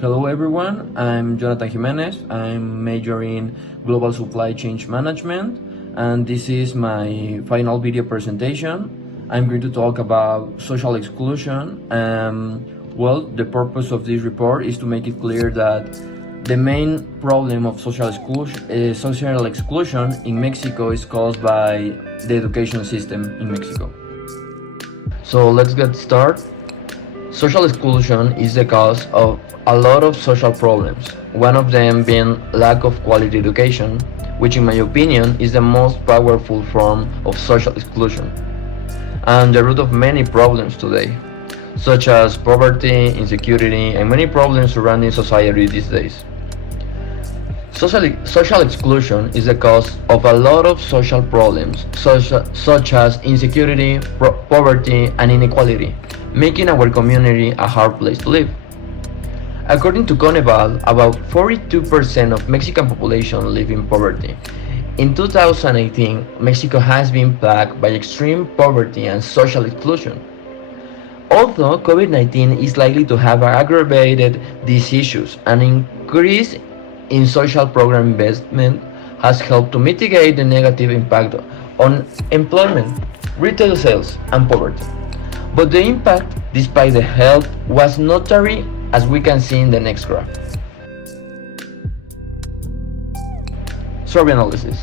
Hello everyone, I'm JImenez. I'm majoring in Global Supply Chain Management, and this is my final video presentation. I'm going to talk about social exclusion. The purpose of this report is to make it clear that the main problem of social exclusion in Mexico is caused by the education system in Mexico. So let's get started. Social exclusion is the cause of a lot of social problems, one of them being lack of quality education, which in my opinion is the most powerful form of social exclusion, and the root of many problems today, such as poverty, insecurity, and many problems surrounding society these days. Social exclusion is the cause of a lot of social problems, such as insecurity, poverty, and inequality, making our community a hard place to live. According to Coneval, about 42% of Mexican population live in poverty. In 2018, Mexico has been plagued by extreme poverty and social exclusion. Although COVID-19 is likely to have aggravated these issues, an increase in social program investment has helped to mitigate the negative impact on employment, retail sales, and poverty. But the impact, despite the help, was notary, as we can see in the next graph. Survey analysis.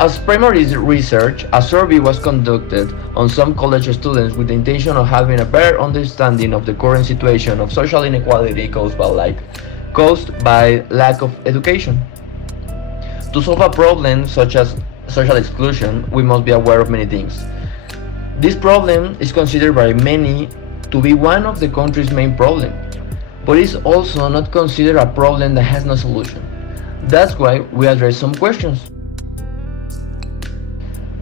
As primary research, a survey was conducted on some college students with the intention of having a better understanding of the current situation of social inequality caused by lack of education. To solve a problem such as social exclusion, we must be aware of many things. This problem is considered by many to be one of the country's main problems, but is also not considered a problem that has no solution. That's why we address some questions.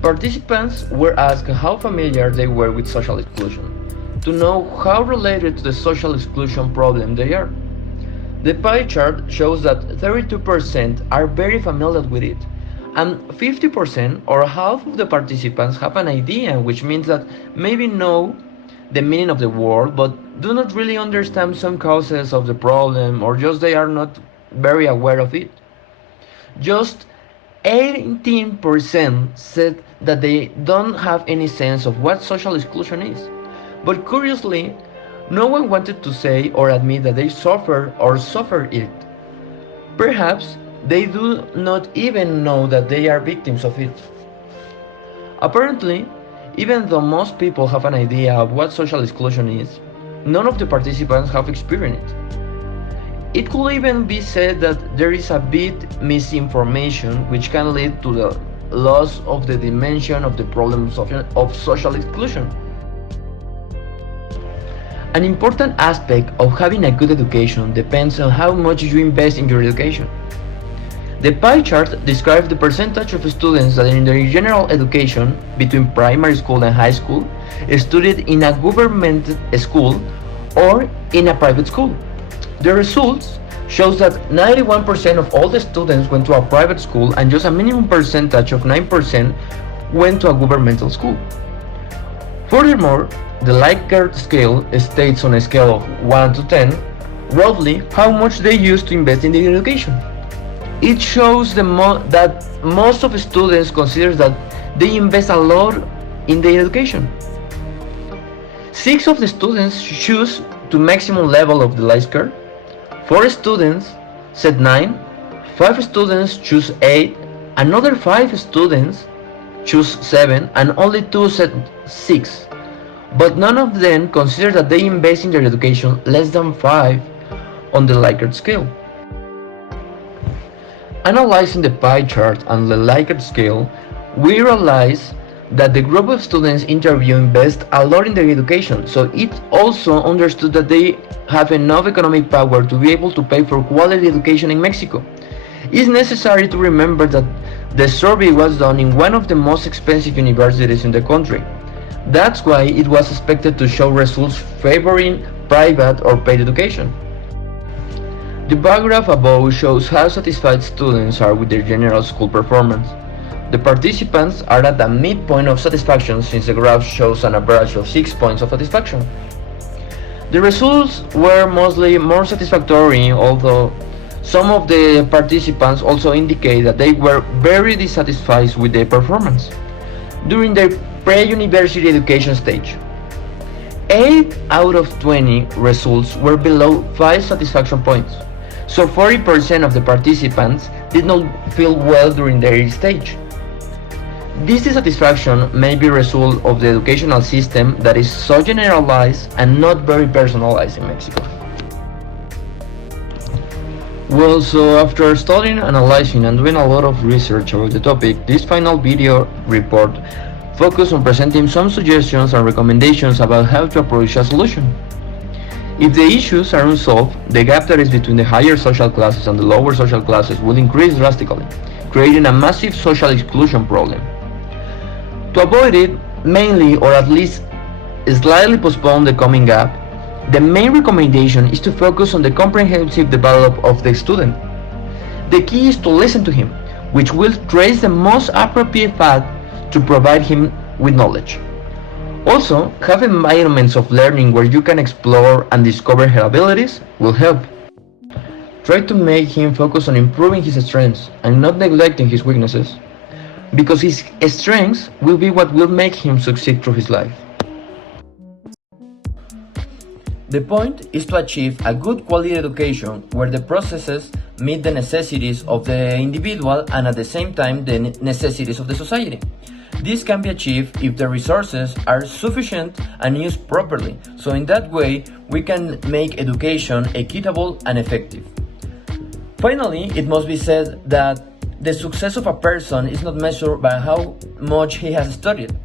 Participants were asked how familiar they were with social exclusion, to know how related to the social exclusion problem they are. The pie chart shows that 32% are very familiar with it, and 50% or half of the participants have an idea, which means that maybe know the meaning of the word but do not really understand some causes of the problem, or just they are not very aware of it. Just 18% said that they don't have any sense of what social exclusion is. But curiously, no one wanted to say or admit that they suffer it. Perhaps they do not even know that they are victims of it. Apparently, even though most people have an idea of what social exclusion is, none of the participants have experienced it. It could even be said that there is a bit misinformation which can lead to the loss of the dimension of the problems of social exclusion. An important aspect of having a good education depends on how much you invest in your education. The pie chart describes the percentage of students that in their general education between primary school and high school studied in a government school or in a private school. The results shows that 91% of all the students went to a private school and just a minimum percentage of 9% went to a governmental school. Furthermore, the Likert scale states on a scale of 1 to 10 roughly how much they used to invest in their education. It shows that most of students consider that they invest a lot in their education. 6 of the students choose to maximum level of the Likert, 4 students said 9, 5 students choose 8, another 5 students choose 7, and only 2 said 6. But none of them consider that they invest in their education less than 5 on the Likert scale. Analyzing the pie chart and the Likert scale, we realize that the group of students interviewed invest a lot in their education, so it also understood that they have enough economic power to be able to pay for quality education in Mexico. It's necessary to remember that the survey was done in one of the most expensive universities in the country. That's why it was expected to show results favoring private or paid education. The bar graph above shows how satisfied students are with their general school performance. The participants are at the midpoint of satisfaction since the graph shows an average of 6 points of satisfaction. The results were mostly more satisfactory, although some of the participants also indicate that they were very dissatisfied with their performance during their pre-university education stage. 8 out of 20 results were below 5 satisfaction points, so 40% of the participants did not feel well during their stage. This dissatisfaction may be a result of the educational system that is so generalized and not very personalized in Mexico. Well, so after studying, analyzing, and doing a lot of research about the topic, this final video report focus on presenting some suggestions and recommendations about how to approach a solution. If the issues are unsolved, the gap that is between the higher social classes and the lower social classes will increase drastically, creating a massive social exclusion problem. To avoid it, mainly or at least slightly postpone the coming gap, the main recommendation is to focus on the comprehensive development of the student. The key is to listen to him, which will trace the most appropriate path to provide him with knowledge. Also, have environments of learning where you can explore and discover her abilities will help. Try to make him focus on improving his strengths and not neglecting his weaknesses, because his strengths will be what will make him succeed through his life. The point is to achieve a good quality education where the processes meet the necessities of the individual and at the same time the necessities of the society. This can be achieved if the resources are sufficient and used properly, so in that way we can make education equitable and effective. Finally, it must be said that the success of a person is not measured by how much he has studied.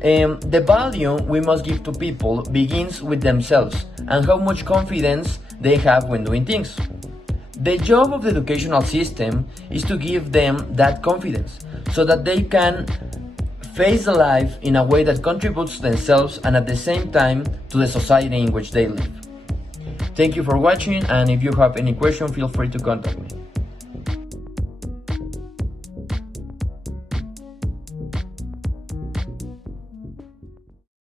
The value we must give to people begins with themselves and how much confidence they have when doing things. The job of the educational system is to give them that confidence so that they can face the life in a way that contributes to themselves and at the same time to the society in which they live. Thank you for watching, and if you have any question, feel free to contact me.